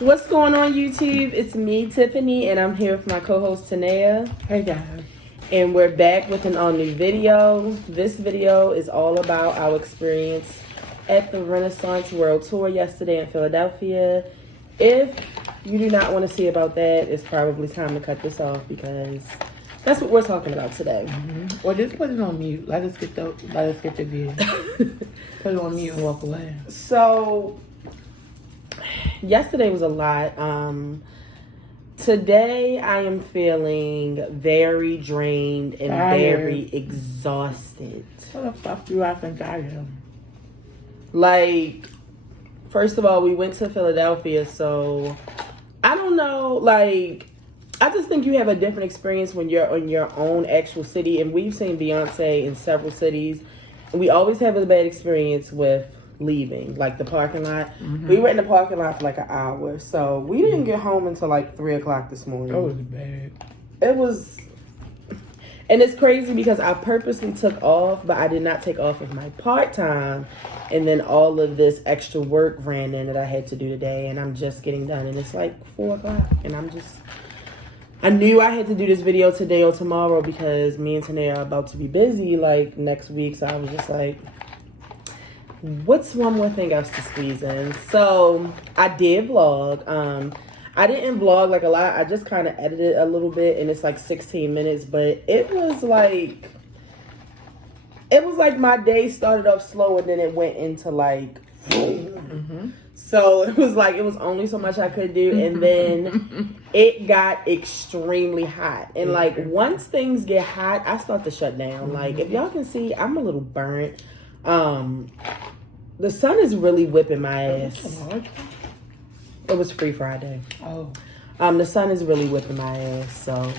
What's going on, YouTube? It's me, Tiffany, and I'm here with my co-host, Tanea. Hey, guys. And we're back with an all-new video. This video is all about our experience at the Renaissance World Tour yesterday in Philadelphia. If you do not want to see about that, it's probably time to cut this off because that's what we're talking about today. Mm-hmm. Well, just put it on mute. Let us get the video. Put it on mute and walk away. So, yesterday was a lot. Today I am feeling very drained and very exhausted. What the fuck do I think I am? Like, first of all, we went to Philadelphia, so I don't know, like, I just think you have a different experience when you're in your own actual city, and we've seen Beyonce in several cities, and we always have a bad experience with leaving, like the parking lot. Mm-hmm. We were in the parking lot for like an hour, so we didn't get home until like 3 o'clock this morning. That was bad. It was, and it's crazy because I purposely took off, but I did not take off of my part-time, and then all of this extra work ran in that I had to do today, and I'm just getting done, and it's like 4 o'clock, and I knew I had to do this video today or tomorrow because me and Tanea are about to be busy like next week, so I was just like, what's one more thing else to squeeze in? So I did vlog. I didn't vlog like a lot. I just kind of edited a little bit, and it's like 16 minutes, but it was like my day started off slow and then it went into like mm-hmm. So it was only so much I could do, and then it got extremely hot. And like once things get hot, I start to shut down. Like if y'all can see, I'm a little burnt. The sun is really whipping my ass. It was Free Friday. Oh. The sun is really whipping my ass, so.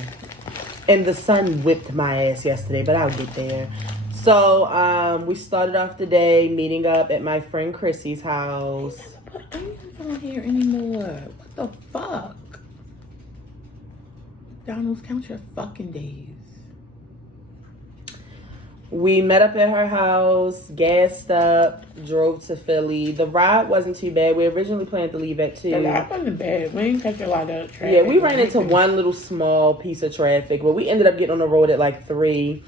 And the sun whipped my ass yesterday, but I'll get there. So, we started off the day meeting up at my friend Chrissy's house. But I don't hear anymore. What the fuck? Donald's, count your fucking days. We met up at her house, gassed up, drove to Philly. The ride wasn't too bad. We originally planned to leave at 2. The ride wasn't bad. We didn't catch a lot of traffic. Yeah, we ran into one little small piece of traffic, but we ended up getting on the road at like 3.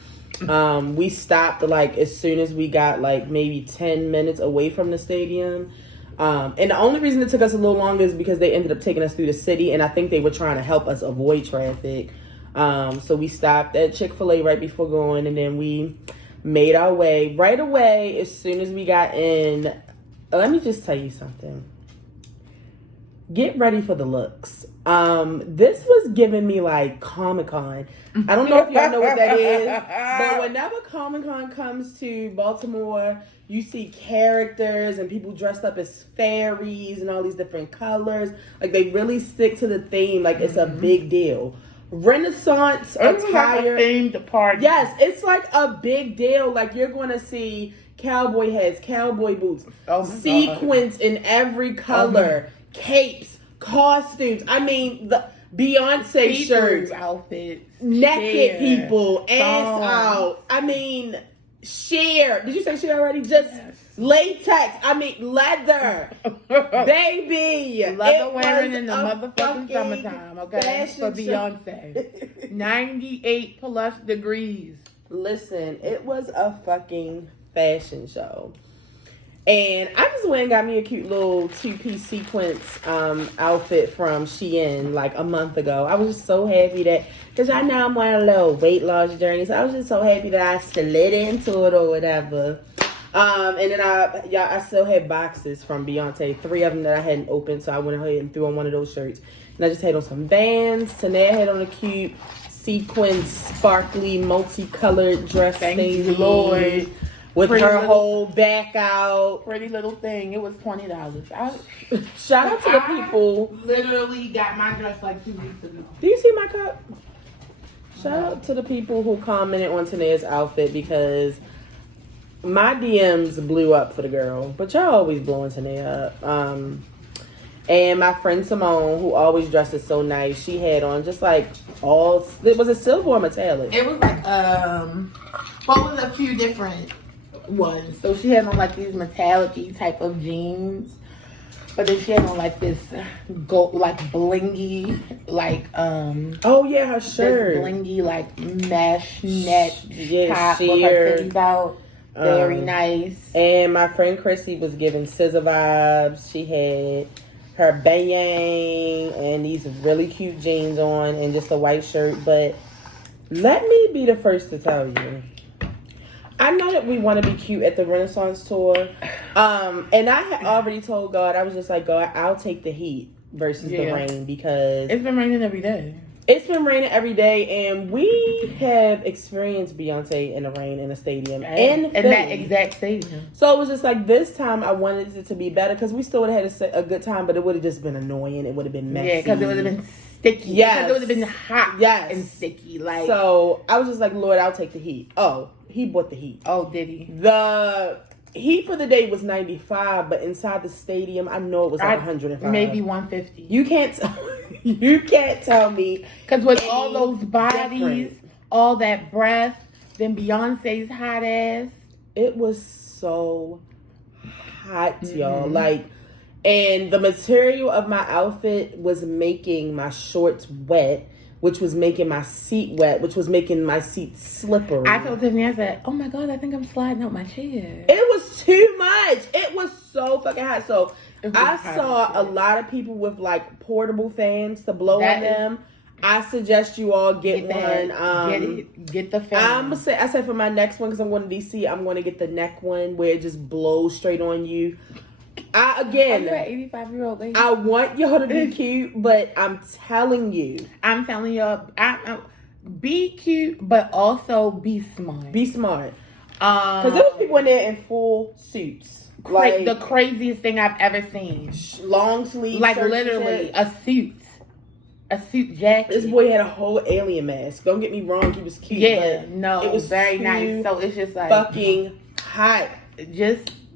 We stopped like as soon as we got like maybe 10 minutes away from the stadium. And the only reason it took us a little longer is because they ended up taking us through the city, and I think they were trying to help us avoid traffic. So we stopped at Chick-fil-A right before going, and then we made our way right away as soon as we got in. Let me just tell you something. Get ready for the looks. This was giving me like Comic-Con. I don't know if y'all know what that is, but whenever Comic-Con comes to Baltimore, you see characters and people dressed up as fairies and all these different colors. Like they really stick to the theme. Like it's a big deal. Renaissance attire. Like a themed party. Yes, it's like a big deal. Like you're going to see cowboy hats, cowboy boots, sequins in every color, capes, costumes. I mean, the Beyonce shirts, outfits, naked people, ass out. I mean, sheer. Did you say sheer already? Just latex. I mean, leather. Baby. Leather wearing in the motherfucking summertime, okay? For Beyonce. 98 plus degrees. Listen, it was a fucking fashion show. And I just went and got me a cute little 2-piece sequence outfit from Shein like a month ago. I was just so happy that, because I know I'm on a little weight loss journey, so I was just so happy that I slid into it or whatever. And then I still had boxes from Beyonce, 3 of them that I hadn't opened, so I went ahead and threw on one of those shirts. And I just had on some Vans. Tanea had on a cute sequin, sparkly, multicolored dress. Thank you, Lord. With her whole back out. Pretty little thing. It was $20. Shout out to the people. Literally got my dress like 2 weeks ago. Do you see my cup? Shout out to the people who commented on Tanea's outfit, because my DMs blew up for the girl. But y'all always blowing Tanea up. And my friend Simone, who always dresses so nice, she had on just like all, it was a silver or metallic? It was like, what was a few different ones. So she had on like these metallic-y type of jeans But then she had on like this gold, like blingy, like Oh yeah, her shirt. this blingy like mesh net top sheer. with her titties out. Very nice. And my friend Chrissy was giving SZA vibes. She had her bang and these really cute jeans on and just a white shirt. But let me be the first to tell you, I know that we want to be cute at the Renaissance tour. And I had already told God, I was just like, God, I'll take the heat versus the rain, because it's been raining every day. It's been raining every day, and we have experienced Beyonce in the rain in a stadium in that exact stadium. So it was just like, this time I wanted it to be better, because we still would have had a good time, but it would have just been annoying. It would have been messy. Yeah, because it would have been sticky. Yes. Because it would have been hot and sticky. Like, so I was just like, Lord, I'll take the heat. Oh, he bought the heat. Oh, did he? The heat for the day was 95, but inside the stadium, I know it was like 105. Maybe 150. You can't tell me. Because with all those bodies, all that breath, then Beyonce's hot ass. It was so hot, y'all. Like, and the material of my outfit was making my shorts wet, which was making my seat wet, which was making my seat slippery. I told Tiffany, I said, oh my God, I think I'm sliding out my chair. It was too much. It was so fucking hot. So I saw a lot of people with like portable fans to blow on them. I suggest you all get one. Get the fan. I said for my next one, because I'm going to DC, I'm going to get the neck one where it just blows straight on you. You're an 85-year-old lady. I want y'all to be cute, but I'm telling you, be cute, but also be smart. Be smart. Because there was people in there in full suits. Like the craziest thing I've ever seen. Long sleeve, like literally a suit jacket. This boy had a whole alien mask. Don't get me wrong, he was cute. Yeah, but no, it was very nice. So it's just like fucking hot.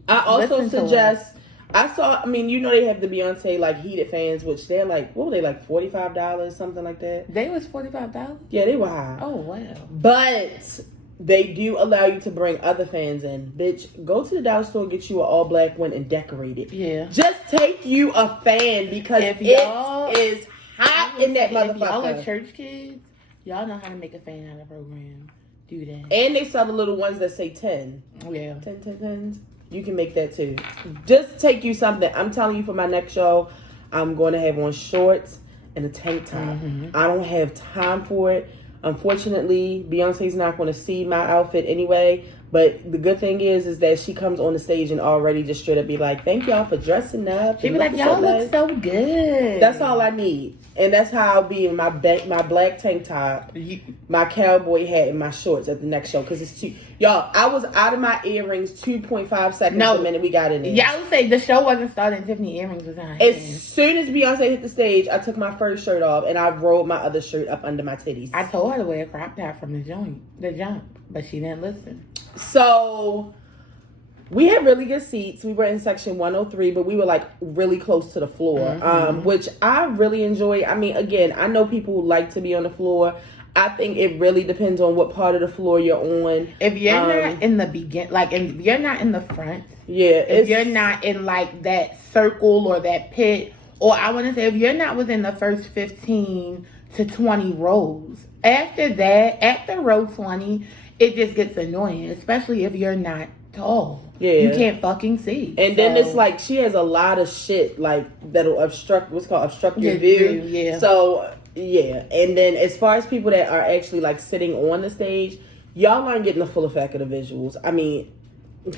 I also suggest. They have the Beyonce like heated fans, which they're like, what were they, like $45, something like that? They was $45? Yeah, they were high. Oh wow. But they do allow you to bring other fans in. Bitch, go to the dollar store, get you an all black one and decorate it. Yeah. Just take you a fan, because it is hot in that motherfucker. If y'all are church kids, y'all know how to make a fan out of program. Do that. And they sell the little ones that say 10. Yeah. 10. You can make that too. Just take you something. I'm telling you, for my next show, I'm going to have on shorts and a tank top. I don't have time for it. Unfortunately, Beyonce's not going to see my outfit anyway. But the good thing is that she comes on the stage and already just straight up be like, thank y'all for dressing up. She be like, y'all look so good. That's all I need. And that's how I'll be in my black tank top, my cowboy hat, and my shorts at the next show. Because it's too... Y'all, I was out of my earrings 2.5 seconds the minute we got in there. Yeah, I would say the show wasn't starting. Tiffany earrings was on. As soon as Beyonce hit the stage, I took my first shirt off and I rolled my other shirt up under my titties. I told her to wear a crop top from the jump, but she didn't listen. So... we had really good seats. We were in section 103, but we were like really close to the floor, which I really enjoy. I mean, again, I know people like to be on the floor. I think it really depends on what part of the floor you're on. If you're not in the if you're not in the front, if you're not in like that circle or that pit, or I want to say if you're not within the first 15 to 20 rows, after that, after row 20, it just gets annoying, especially if you're not tall. Yeah, you can't fucking see. And then it's like she has a lot of shit like that'll obstruct your view. Yeah. So yeah, and then as far as people that are actually like sitting on the stage, y'all aren't getting the full effect of the visuals. I mean,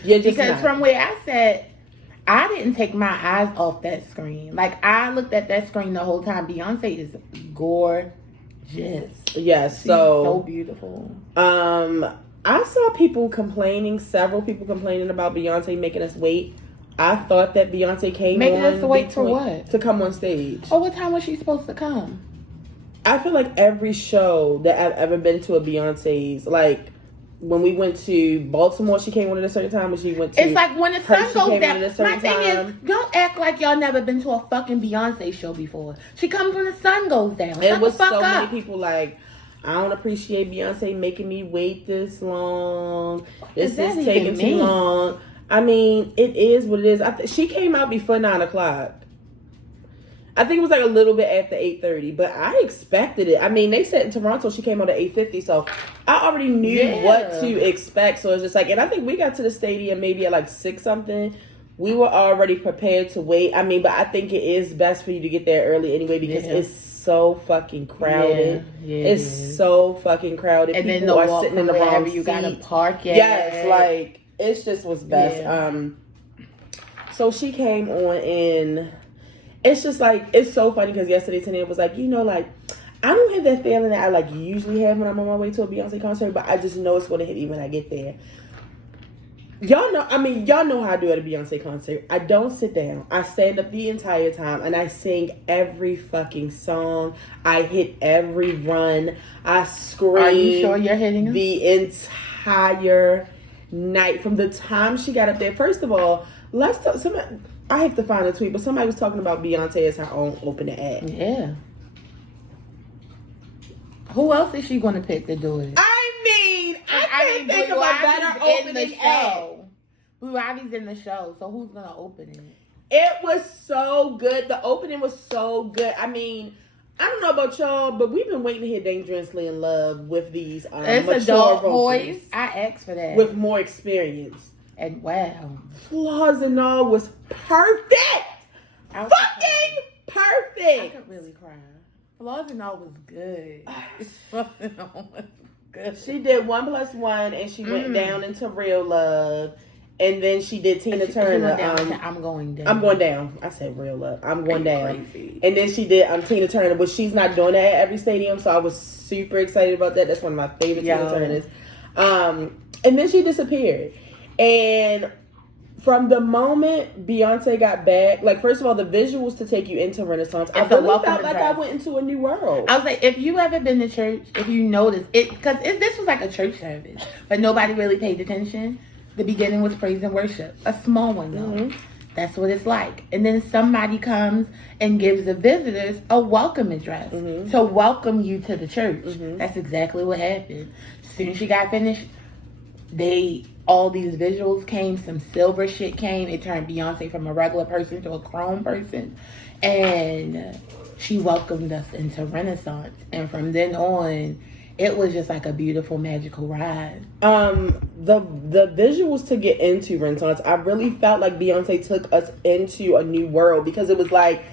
you're just because not. From where I sat, I didn't take my eyes off that screen. Like I looked at that screen the whole time. Beyonce is gorgeous. Yes, she's so beautiful. I saw several people complaining about Beyonce making us wait. I thought that Beyonce came making us wait for what? To come on stage. Oh, what time was she supposed to come? I feel like every show that I've ever been to a Beyonce's, like when we went to Baltimore, she came on at a certain time. When she went to, it's like when the sun goes down. My thing is, time. don't act like y'all never been to a fucking Beyonce show before. She comes when the sun goes down. It was so many people like, I don't appreciate Beyonce making me wait this long. This is taking too long. I mean, it is what it is. She came out before 9 o'clock. I think it was like a little bit after 8:30, but I expected it. I mean, they said in Toronto she came out at 8:50, so I already knew what to expect. So it's just like, and I think we got to the stadium maybe at like 6 something. We were already prepared to wait. I mean, but I think it is best for you to get there early anyway because it's so fucking crowded. It's so fucking crowded. And people then the are sitting in the wrong seat. You gotta park it. Yes, like it just was best. So she came on and it's just like, it's so funny because yesterday Tania was like, you know, like I don't have that feeling that I like usually have when I'm on my way to a Beyonce concert, but I just know it's going to hit me when I get there. Y'all know how I do at a Beyonce concert. I don't sit down. I stand up the entire time and I sing every fucking song. I hit every run. I scream. Are you sure you're hitting them? The entire night. From the time she got up there. First of all, I have to find a tweet, but somebody was talking about Beyonce as her own opening act. Yeah. Who else is she going to pick to do it? I can't think of a better opening act. Blue Ivy's in the show, so who's gonna open it? It was so good. The opening was so good. I mean, I don't know about y'all, but we've been waiting to hear "Dangerously in Love" with these it's adult voice. I asked for that with more experience. And wow, flaws and all was perfect. Fucking perfect. I could really cry. Flaws and all was good. Flaws and all was good. She did 1+1 and she went down into Real Love. And then she did Tina Turner. I'm going down. I'm going down. I said Real Love. I'm going down. Crazy. And then she did Tina Turner, but she's not doing that at every stadium, so I was super excited about that. That's one of my favorite Tina Turners. And then she disappeared. And from the moment Beyonce got back, like, first of all, the visuals to take you into Renaissance, I really felt like I went into a new world. I was like, if you ever been to church, if you noticed it, because this was like a church service, but nobody really paid attention. The beginning was praise and worship. A small one, though. That's what it's like. And then somebody comes and gives the visitors a welcome address to welcome you to the church. That's exactly what happened. As soon as she got finished, all these visuals came. Some silver shit came. It turned Beyonce from a regular person to a chrome person. And she welcomed us into Renaissance. And from then on, it was just like a beautiful, magical ride. The visuals to get into Renaissance, I really felt like Beyonce took us into a new world because it was like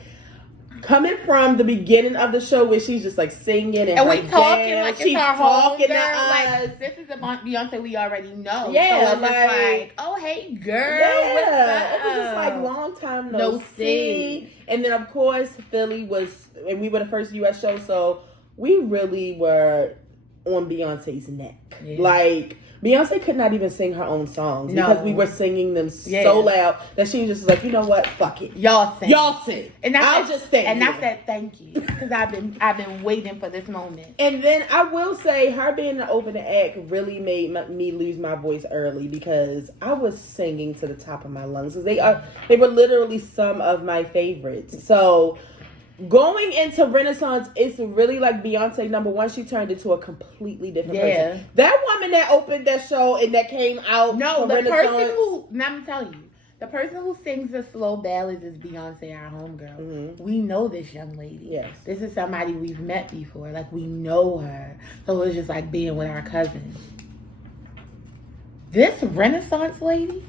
coming from the beginning of the show where she's just like singing and we talking like she's it's our talking girl. to us. Like, this is the Beyonce we already know. Yeah, so like, oh hey girl, what's up? It was just like long time no see. And then of course Philly was, and we were the first US show, so we really were on Beyonce's neck. Like Beyonce could not even sing her own songs because we were singing them so loud that she was just like, you know what, fuck it, y'all sing, and I'll just sing. And I said thank you because I've been waiting for this moment. And then I will say her being an opening act really made me lose my voice early because I was singing to the top of my lungs because they were literally some of my favorites. So going into Renaissance, it's really like Beyonce. Number one, she turned into a completely different person. That woman that opened that show and that came out. No, the person who, now I'm telling you, the person who sings the slow ballads is Beyonce, our homegirl. We know this young lady. Yes. This is somebody we've met before. Like, we know her. So it's just like being with our cousin. This Renaissance lady,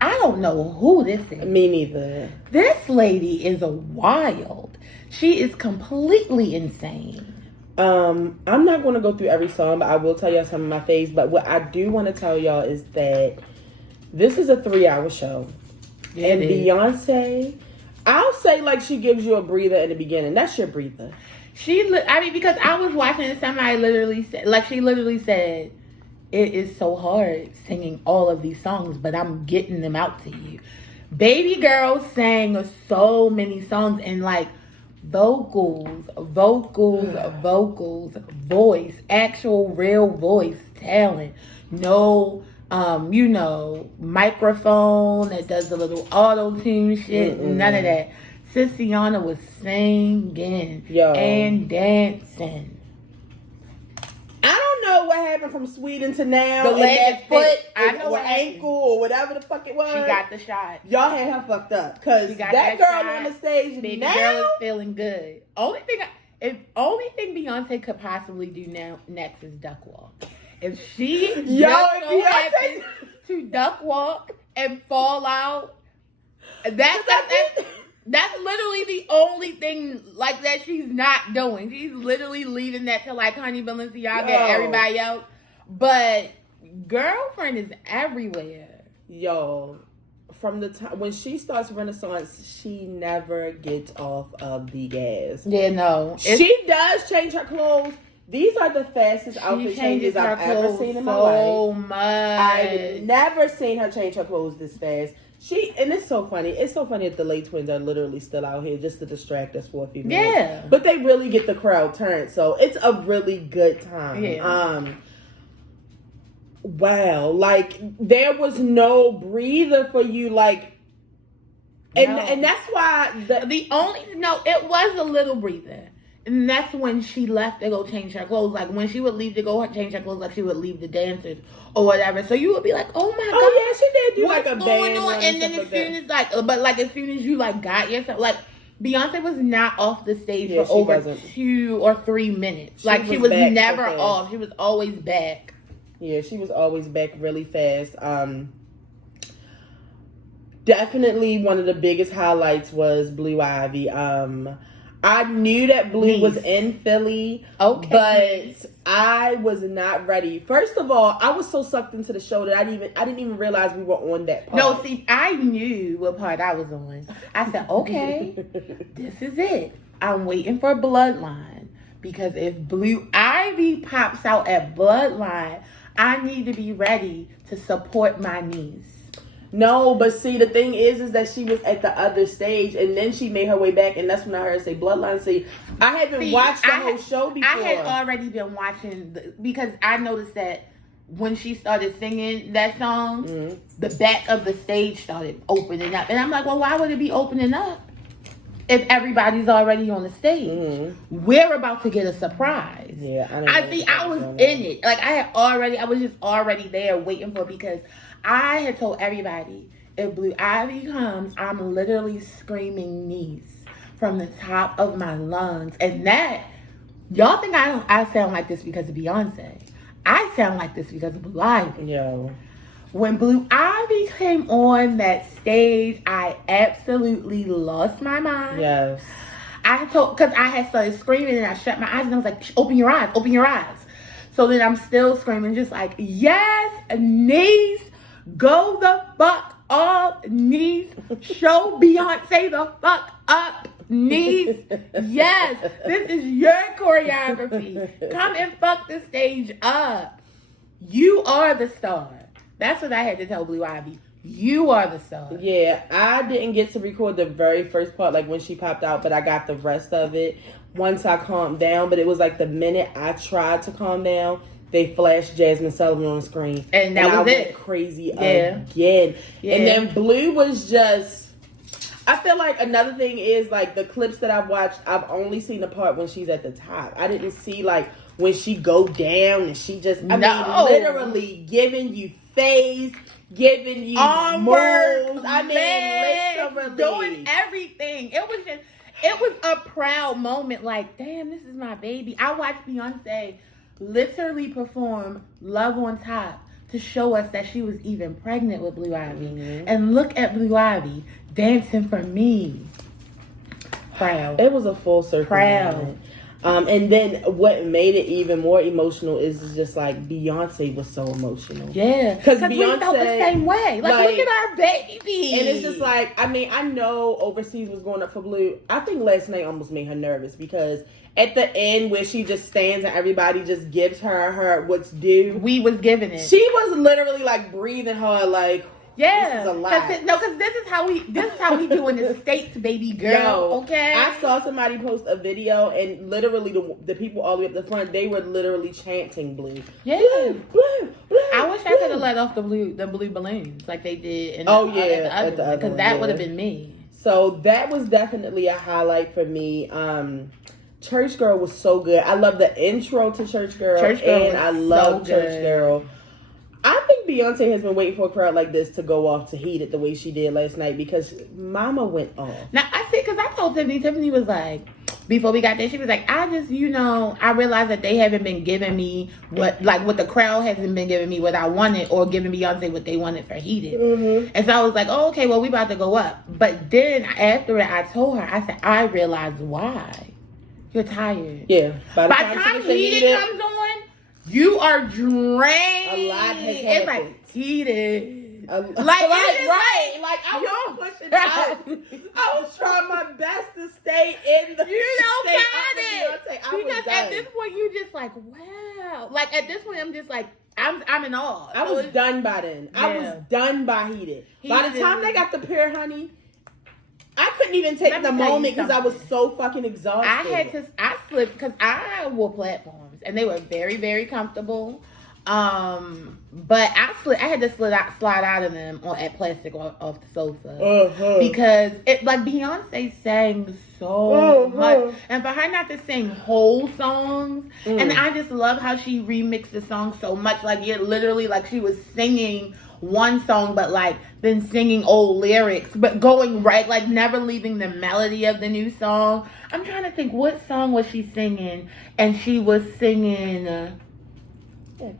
I don't know who this is. Me neither. This lady is a wild. She is completely insane. I'm not going to go through every song, but I will tell y'all some of my faves. But what I do want to tell y'all is that this is a 3-hour show. And Beyonce, I'll say like she gives you a breather in the beginning. That's your breather. Because I was watching and somebody literally said, it is so hard singing all of these songs, but I'm getting them out to you. Baby girl sang so many songs and like vocals, voice, actual real voice talent. No, microphone that does the little auto-tune shit. None of that. Sistiana was singing and dancing. I don't know what happened from Sweden to now? The leg that is foot thick. I know or what happened. ankle or whatever the fuck it was. She got the shot. Y'all had her fucked up because that girl shot. On the stage Baby now, girl is feeling good. Only thing Beyonce could possibly do next is duck walk. If she happens to duck walk and fall out, that's literally the only thing like that she's not doing. She's literally leaving that to like Honey Balenciaga and everybody else. But girlfriend is everywhere. Yo, from the time when she starts Renaissance, she never gets off of the gas. Yeah, no. She does change her clothes. These are the fastest outfit changes I've ever seen in my life. So much. I've never seen her change her clothes this fast. And it's so funny. It's so funny that the late twins are literally still out here just to distract us for a few minutes. Yeah. But they really get the crowd turned. So it's a really good time. Yeah. Wow. Like, there was no breather for you. Like, and that's why it was a little breather. And that's when she left to go change her clothes. Like, when she would leave to go change her clothes, like, she would leave the dancers or whatever. So you would be like, oh, my God. Oh, yeah, she did do, what's like, a going band on? And then as soon as, as soon as you, like, got yourself, like, Beyonce was not off the stage for over 2 or 3 minutes. She was never off. She was always back. Yeah, she was always back really fast. Definitely one of the biggest highlights was Blue Ivy. I knew that Blue was in Philly, but I was not ready. First of all, I was so sucked into the show that I didn't even realize we were on that part. No, see, I knew what part I was on. I said, okay, this is it. I'm waiting for Bloodline, because if Blue Ivy pops out at Bloodline, I need to be ready to support my niece. No, but see, the thing is that she was at the other stage, and then she made her way back, and that's when I heard her say Bloodline. See, I haven't watched the whole show before. I had already been watching, because I noticed that when she started singing that song, the back of the stage started opening up. And I'm like, well, why would it be opening up if everybody's already on the stage? We're about to get a surprise. Yeah, I was in it. Like, I was just already there waiting for it, because I had told everybody, if Blue Ivy comes, I'm literally screaming niece from the top of my lungs. And that, y'all think I sound like this because of Beyonce. I sound like this because of Blue Ivy. Yo. When Blue Ivy came on that stage, I absolutely lost my mind. Yes. Because I had started screaming and I shut my eyes and I was like, open your eyes, open your eyes. So then I'm still screaming, just like, yes, niece. Go the fuck up, niece. Show Beyonce the fuck up, niece. Yes, this is your choreography. Come and fuck the stage up. You are the star. That's what I had to tell Blue Ivy. You are the star. Yeah, I didn't get to record the very first part, like when she popped out, but I got the rest of it once I calmed down. But it was like the minute I tried to calm down, they flashed Jasmine Sullivan on the screen. And I went crazy again. Yeah. And then Blue was just... I feel like another thing is, like, the clips that I've watched, I've only seen the part when she's at the top. I didn't see, like, when she go down and she just... I mean, literally giving you face, giving you moves. I mean, literally. Doing everything. It was a proud moment. Like, damn, this is my baby. I watched Beyonce literally perform Love on Top to show us that she was even pregnant with Blue Ivy. And look at Blue Ivy dancing for me. Proud. It was a full circle. Proud. Moment. And then what made it even more emotional is just like Beyonce was so emotional. Yeah. Because we felt the same way. Like, look at our baby. And it's just like, I mean, I know Overseas was going up for Blue. I think last night almost made her nervous because at the end where she just stands and everybody just gives her what's due. We was giving it. She was literally like breathing hard, like, yeah, this is a lot. Because this is how we do in the States, baby girl. Okay. I saw somebody post a video and literally the people all the way up the front, they were literally chanting Blue. Yeah. Blue, Blue, Blue. I wish I could have let off the blue balloons like they did in the other one, because that would have been me. So that was definitely a highlight for me. Church Girl was so good. I love the intro to Church Girl, and I love Church Girl. I think Beyonce has been waiting for a crowd like this to go off to Heat It the way she did last night because Mama went off. Now, I see, because I told Tiffany was like, before we got there, she was like, I just, I realized that they haven't been giving me what the crowd hasn't been giving me what I wanted or giving Beyonce what they wanted for Heat It. Mm-hmm. And so I was like, oh, okay, well, we about to go up. But then after it, I told her, I said, I realized why. You're tired. Yeah. By the time Heat It comes on, you are drained. A lot has happened. It's like heated. Like I was pushing out. I was trying my best to stay in the. You don't got it. Because at this point, you just like, wow. Like at this point, I'm just like, I'm in awe. I was done by then. Yeah. I was done by Heat It. By the time they got the pair, honey, I couldn't even take the moment because I was so fucking exhausted. I slipped because I wore platforms and they were very, very comfortable. But I had to slide out of them at plastic off the sofa because it like Beyonce sang so much, and for her not to sing whole songs, and I just love how she remixed the song so much. Like it literally like she was singing one song, but like then singing old lyrics, but going right, like never leaving the melody of the new song. I'm trying to think what song was she singing, and she was singing.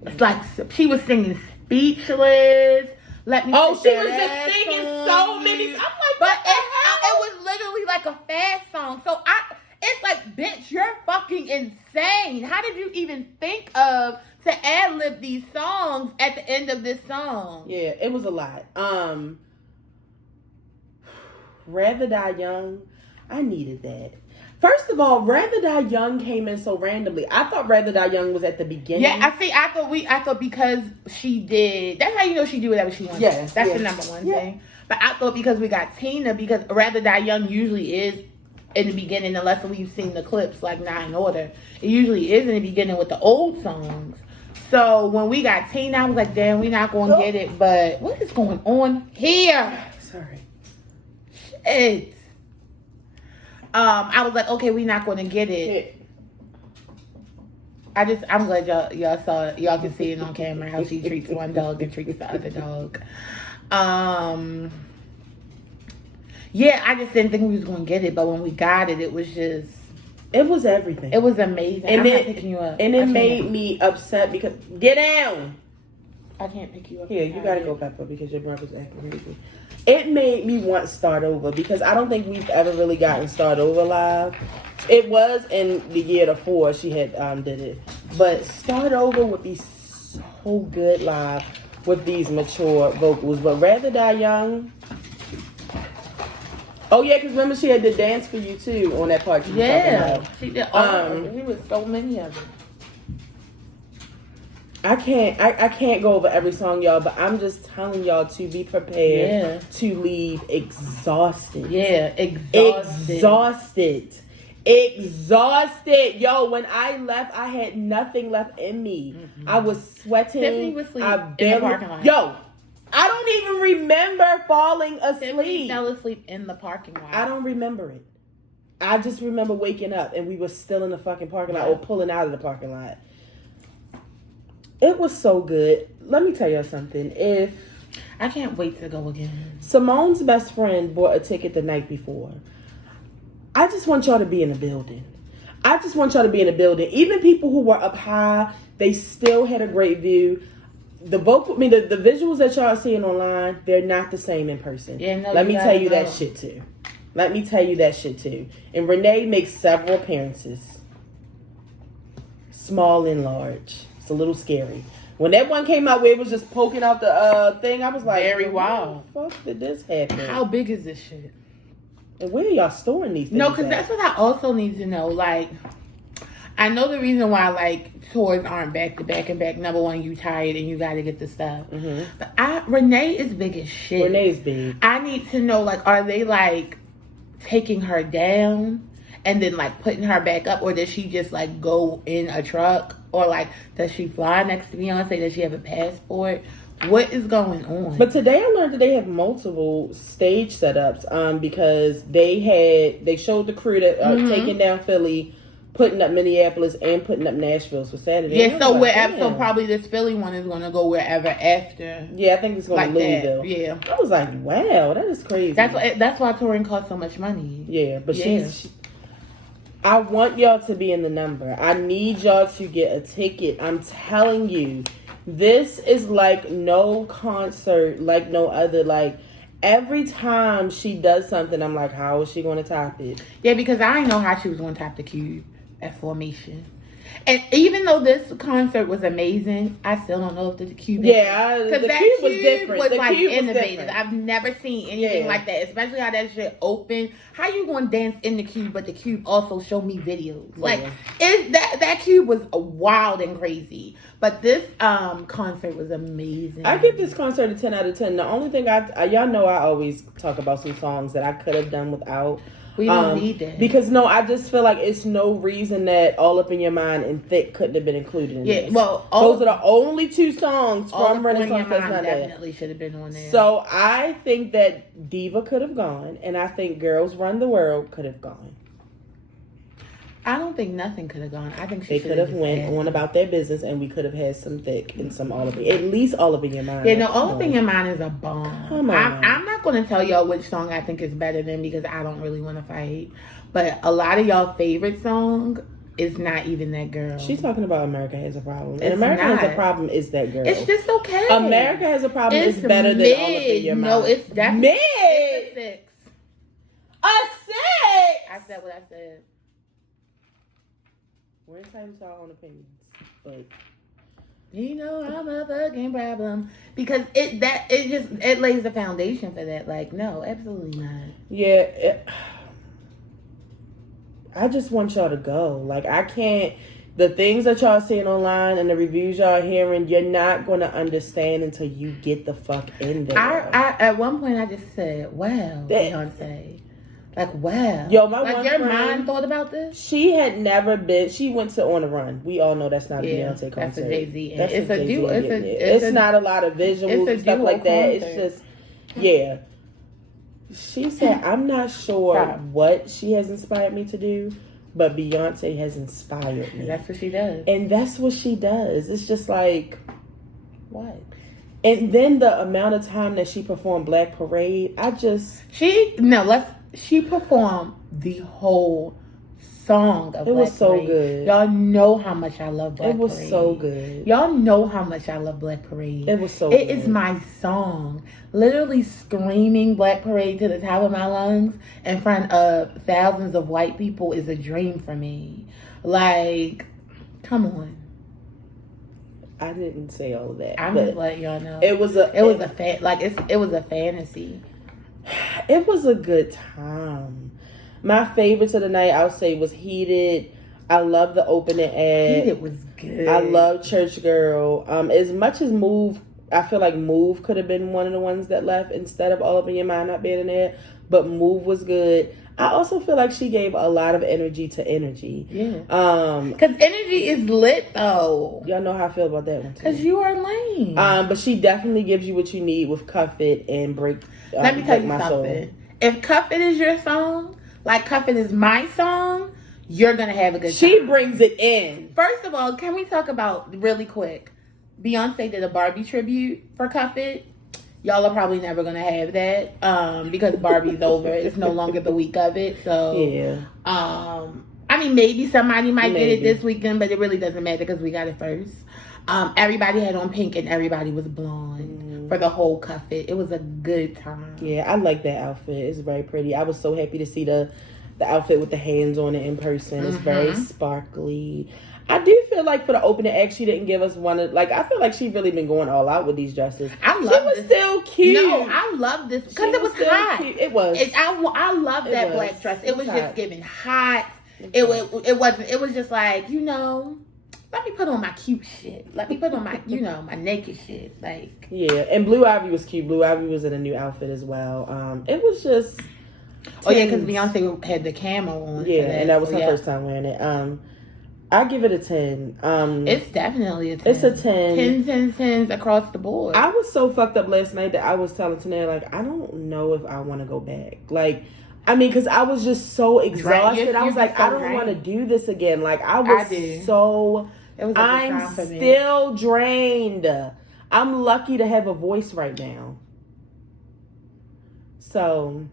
It's like she was singing Speechless. Let me. Oh, she was just singing so many. I'm like, but it was literally like a fast song. So it's like, bitch, you're fucking insane. How did you even think of to ad lib these songs at the end of this song? Yeah, it was a lot. Rather Die Young. I needed that. First of all, Rather Die Young came in so randomly. I thought Rather Die Young was at the beginning. Yeah, I thought because she did. That's how you know she do whatever she wants. Yes, that's the number one thing. But I thought because we got Tina, because Rather Die Young usually is in the beginning, unless we've seen the clips like Not in Order. It usually is in the beginning with the old songs. So when we got Tina, I was like, damn, we're not going to get it. But what is going on here? Sorry. Shit. I was like, okay, we're not going to get it. I'm glad y'all can see it on camera how she treats one dog and treats the other dog. Yeah, I just didn't think we was going to get it, but when we got it, it was everything. It was amazing. And I'm not picking you up. And it made me upset because get down. I can't pick you up. Here, you gotta go, Peppa, because your brother's acting crazy. It made me want Start Over because I don't think we've ever really gotten Start Over live. It was in the year before she had did it, but Start Over would be so good live with these mature vocals. But Rather Die Young. Oh yeah, because remember she had the Dance for You too on that part. Yeah, she did. He was so many of them. I can't go over every song, y'all, but I'm just telling y'all to be prepared to leave exhausted. Yeah, exhausted. Yo, when I left, I had nothing left in me. Mm-hmm. I was sweating. Tiffany was asleep in the parking lot. Yo, I don't even remember falling asleep. Tiffany fell asleep in the parking lot. I don't remember it. I just remember waking up and we were still in the fucking parking lot or pulling out of the parking lot. It was so good. Let me tell you something. I can't wait to go again. Simone's best friend bought a ticket the night before. I just want y'all to be in the building. Even people who were up high, they still had a great view. The visuals that y'all are seeing online, they're not the same in person. Yeah, no, Let me tell you that shit too. And Renee makes several appearances. Small and large. It's a little scary. When that one came out where it was just poking out the thing, I was like, very wild. How the fuck did this happen? How big is this shit? And where are y'all storing these things? No, because that's what I also need to know. Like, I know the reason why, like, tours aren't back to back and back. Number one, you tired and you got to get the stuff. Mm-hmm. But Renee is big as shit. Renee is big. I need to know, like, are they, like, taking her down and then, like, putting her back up? Or does she just, like, go in a truck? Or, like, does she fly next to Beyonce? Does she have a passport? What is going on? But today I learned that they have multiple stage setups because they showed the crew that taking down Philly putting up Minneapolis and putting up Nashville for Saturday. Yeah, so wherever, so probably this Philly one is gonna go wherever after. Yeah, I think it's going to Louisville. That. Yeah, I was like, wow, that is crazy. That's why touring costs so much money. Yeah, but I want y'all to be in the number. I need y'all to get a ticket. I'm telling you, this is like no concert, like no other. Like every time she does something, I'm like, how is she going to top it? Yeah, because I didn't know how she was going to top the Cube at Formation. And even though this concert was amazing, I still don't know if the Cube. Because the Cube was different. Was the like Cube innovative. was different. I've never seen anything like that, especially how that shit open. How you gonna dance in the Cube, but the Cube also show me videos? Like that Cube was wild and crazy. But this concert was amazing. I give this concert a 10 out of 10. The only thing y'all know I always talk about some songs that I could have done without. We don't need that. Because I just feel like it's no reason that All Up in Your Mind and Thick couldn't have been included in this. Well, those are the only two songs from Renaissance that's not there. Definitely should have been on there. So I think that Diva could have gone, and I think Girls Run the World could have gone. I don't think nothing could have gone. I think they could have went on about their business, and we could have had some Thick and some All Up in, at least All Up in Your Mind. Yeah, no, All Up in Your Mind is a bomb. Come on. I'm not going to tell y'all which song I think is better than, because I don't really want to fight. But a lot of y'all favorite song is not even that girl. She's talking about America Has a Problem. And America Has a Problem is that girl. It's just okay. America Has a Problem is better than All Up in Your Mind. No, it's definitely mid. It's a 6. A 6? I said what I said. We're entitled to our own opinions, but I'm a fucking problem, because it lays the foundation for that. Like, no, absolutely not. Yeah, I just want y'all to go. Like, I can't. The things that y'all seeing online and the reviews y'all hearing, you're not going to understand until you get the fuck in there. I at one point I just said, "Wow, Beyonce." Like, wow. Yo, my like, one your friend, mind thought about this? She had never been. She went to On the Run. We all know that's not a Beyonce concert. That's a Jay-Z. It's a duo. It's not a lot of visuals and stuff like that. Concert. It's just, She said, I'm not sure what she has inspired me to do, but Beyonce has inspired me. That's what she does. And that's what she does. It's just like, what? And then the amount of time that she performed Black Parade, she performed the whole song of Black Parade. It was so good. Y'all know how much I love Black Parade. It was so good. Y'all know how much I love Black Parade. It was so good. It is my song. Literally screaming Black Parade to the top of my lungs in front of thousands of white people is a dream for me. Like, come on. I didn't say all of that. I'm just letting y'all know. It was a fantasy. It was a good time. My favorite of the night, I would say, was Heated. I love the opening act. Heated was good. I love Church Girl. As much as Move, I feel like Move could have been one of the ones that left instead of All Up in Your Mind not being in there. But Move was good. I also feel like she gave a lot of energy to Energy. Yeah. Because Energy is lit, though. Y'all know how I feel about that one, too. Because you are lame. But she definitely gives you what you need with Cuff It and Break Let me tell you something. Soul. If Cuff It is your song, like Cuff It is my song, you're going to have a good time. She brings it in. First of all, can we talk about, really quick, Beyonce did a Barbie tribute for Cuff It. Y'all are probably never going to have that because Barbie's over. It's no longer the week of it. So, yeah. I mean, maybe somebody might get it this weekend, but it really doesn't matter because we got it first. Everybody had on pink and everybody was blonde for the whole Cuff It. It was a good time. Yeah, I like that outfit. It's very pretty. I was so happy to see the outfit with the hands on it in person. It's very sparkly. I do feel like for the opening act, she didn't give us one of, like, I feel like she really been going all out with these dresses. I love She was still cute. No, I love this because it was hot. Cute. It was. I love that black dress. It was just giving hot. It wasn't. It was just like, let me put on my cute shit. Let me put on my, my naked shit. Like, yeah, and Blue Ivy was cute. Blue Ivy was in a new outfit as well. It was just. Oh yeah, because Beyonce had the camo on. Yeah, and that was her first time wearing it. I give it a 10. It's definitely a 10. It's a 10. 10 across the board. I was so fucked up last night that I was telling Tanea, like, I don't know if I want to go back. Like, I mean, because I was just so exhausted. I was like, I don't want to do this again. Like, I'm still drained. I'm lucky to have a voice right now. So,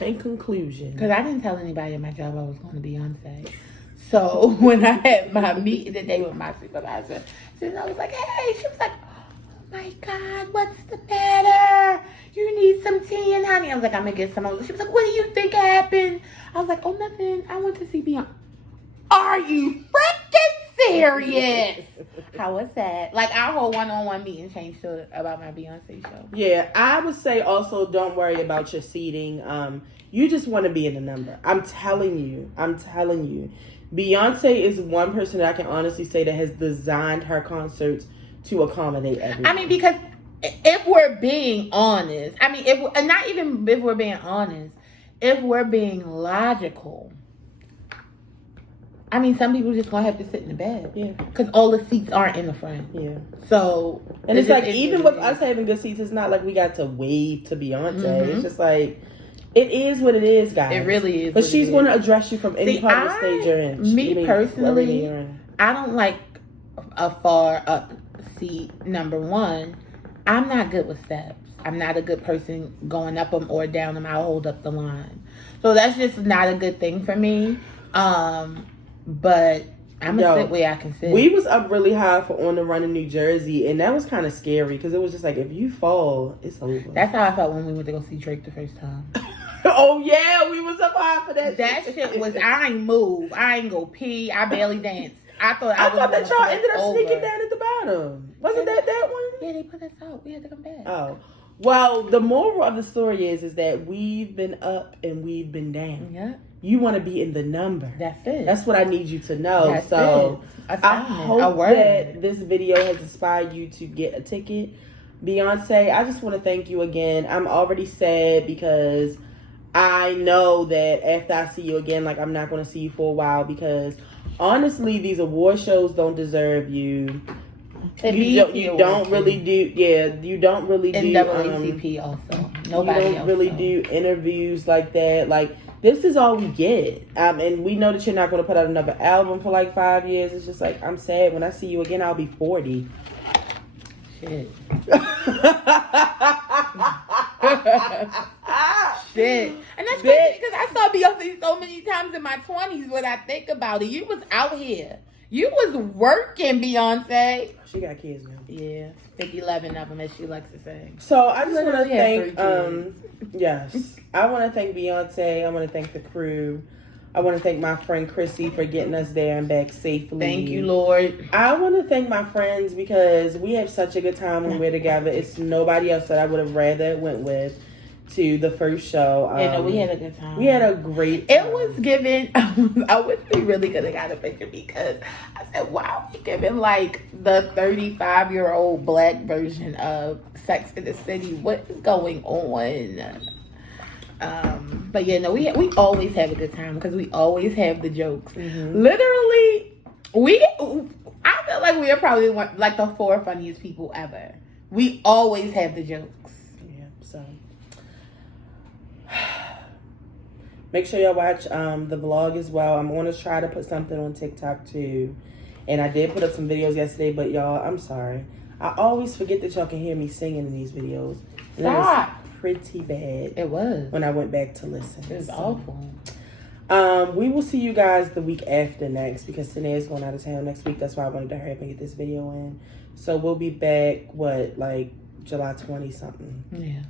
in conclusion. Because I didn't tell anybody at my job I was going to Beyonce. So, when I had my meeting today with my supervisor, I was like, hey, she was like, oh my God, what's the matter? You need some tea and honey. I was like, I'm going to get some. She was like, what do you think happened? I was like, oh, nothing. I went to see Beyonce. Are you freaking serious? How was that? Like, our whole one-on-one meeting changed to about my Beyonce show. Yeah, I would say also don't worry about your seating. You just want to be in the number. I'm telling you. Beyonce is one person that I can honestly say that has designed her concerts to accommodate everyone. I mean, because if we're being honest, if we're being honest, if we're being logical, I mean, some people just gonna have to sit in the back. Yeah. Because all the seats aren't in the front. Yeah. So. And it's like, even with us having good seats, it's not like we got to wave to Beyonce. Mm-hmm. It's just like, it is what it is, guys. It really is. But she's going to address you from any part of the stage you're in. Me personally, I don't like a far up seat, number one. I'm not good with steps. I'm not a good person going up them or down them. I'll hold up the line. So that's just not a good thing for me. But I'm gonna sit where I can sit. We was up really high for On the Run in New Jersey, and that was kind of scary because it was just like, if you fall, it's over. That's how I felt when we went to go see Drake the first time. Oh yeah, we was up high for that. That shit was, I ain't move, I ain't go pee, I barely danced. I thought that y'all ended up sneaking down at the bottom. Wasn't that one? Yeah, they put us out. We had to come back. Oh. Well, the moral of the story is that we've been up and we've been down. Yeah. You want to be in the number. That's it. That's what I need you to know. That's so it. I hope that this video has inspired you to get a ticket. Beyonce, I just want to thank you again. I'm already sad because I know that after I see you again, like, I'm not going to see you for a while because honestly, these award shows don't deserve you. You don't really do NAACP also. Nobody you don't really do interviews like that. Like, this is all we get. And we know that you're not going to put out another album for like 5 years. It's just like, I'm sad. When I see you again, I'll be 40. Shit. Shit. And that's crazy because I saw Beyonce so many times in my 20s when I think about it. You was out here. You was working, Beyonce. She got kids now. Yeah. 11 of them, as she likes to say. So I just want to thank, yes. I want to thank Beyonce. I want to thank the crew. I want to thank my friend Chrissy for getting us there and back safely. Thank you, Lord. I want to thank my friends because we have such a good time when we're together. It's nobody else that I would have rather went with to the first show. We had a good time. We had a great time. It was given, I wish we really could have got a picture because I said, wow, we giving like the 35-year-old black version of Sex in the City. What is going on? But yeah, no, we always have a good time because we always have the jokes. Mm-hmm. Literally, I feel like we are probably like the 4 funniest people ever. We always have the jokes. Yeah, so make sure y'all watch the vlog as well. I'm going to try to put something on TikTok too. And I did put up some videos yesterday, but y'all, I'm sorry. I always forget that y'all can hear me singing in these videos. And Stop. Pretty bad. It was. When I went back to listen. It was awful. We will see you guys the week after next because Tanae's going out of town next week. That's why I wanted to hurry up and get this video in. So we'll be back, like July 20 something. Yeah.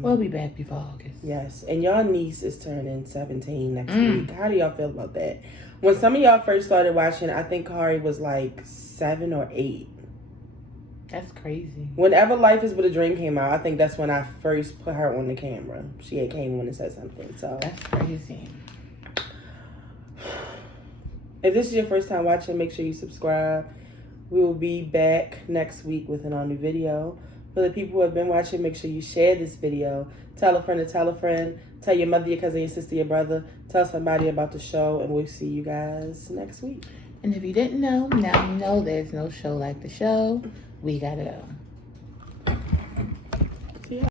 We'll be back before August. Yes. And y'all niece is turning 17 next week. How do y'all feel about that? When some of y'all first started watching, I think Kari was like 7 or 8. That's crazy. Whenever Life is But a Dream came out, I think that's when I first put her on the camera. She had came on and said something. So that's crazy. If this is your first time watching, make sure you subscribe. We will be back next week with an all new video. For the people who have been watching, make sure you share this video. Tell a friend to tell a friend. Tell your mother, your cousin, your sister, your brother. Tell somebody about the show, and we'll see you guys next week. And if you didn't know, now you know there's no show like the show. We gotta go.